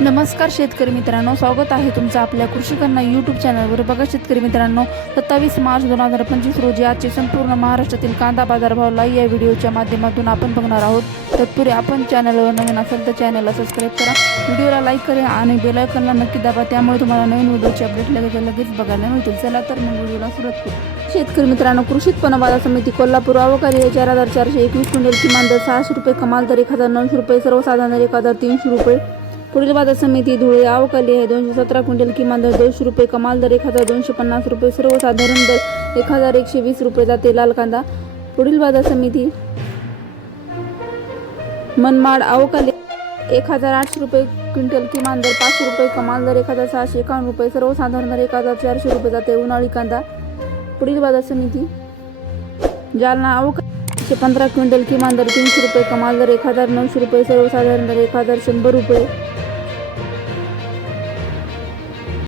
नमस्कार शेतकरी मित्रांनो स्वागत आहे तुमचं आपल्या कृषिकांना यूट्यूब चॅनलवर बघा शेतकरी मित्रांनो सत्तावीस मार्च दोन हजार पंचवीस रोजी आजचे संपूर्ण महाराष्ट्रातील कांदा बाजारभाव या व्हिडिओच्या माध्यमातून आपण बघणार आहोत. तत्पूर्वी आपण चॅनलवर नवीन असेल तर चॅनलला सबस्क्राईब करा. व्हिडिओला लाईक करा आणि बेलायकनला नक्की दाबा. त्यामुळे तुम्हाला नवीन व्हिडिओचे अपडेट लगेच लगेच बघायला मिळतील. चला तर मग व्हिडिओला सुरुवात करू. शेतकरी मित्रांनो कृषी उत्पन्न बाजार समिती कोल्हापूर अवकारी चार हजार चारशे एकवीस क्विंटल किमान दर सहाशे रुपये कमाल दर एक हजार नऊशे रुपये सर्वसाधारण दर एक हजार तीनशे रुपये. पुढील बाजार समिती धुळे अवकाली आहे दोनशे सतरा क्विंटल किमान दर दोनशे रुपये कमाल दर एक हजार दोनशे पन्नास रुपये सर्वसाधारण दर एक हजार एकशे वीस रुपये जाते लाल कांदा. पुढील बाजार समिती मनमाड अवकाली एक हजार आठशे रुपये क्विंटल किमान दर पाचशे रुपये कमाल दर एक हजार सहाशे एकावन्न रुपये सर्वसाधारण दर एक हजार चारशे रुपये जाते उन्हाळी कांदा. पुढील बाजार समिती जालना अवकाशे पंधरा क्विंटल किमान दर तीनशे रुपये कमाल दर एक हजार नऊशे रुपये सर्वसाधारण दर एक हजार शंभर रुपये.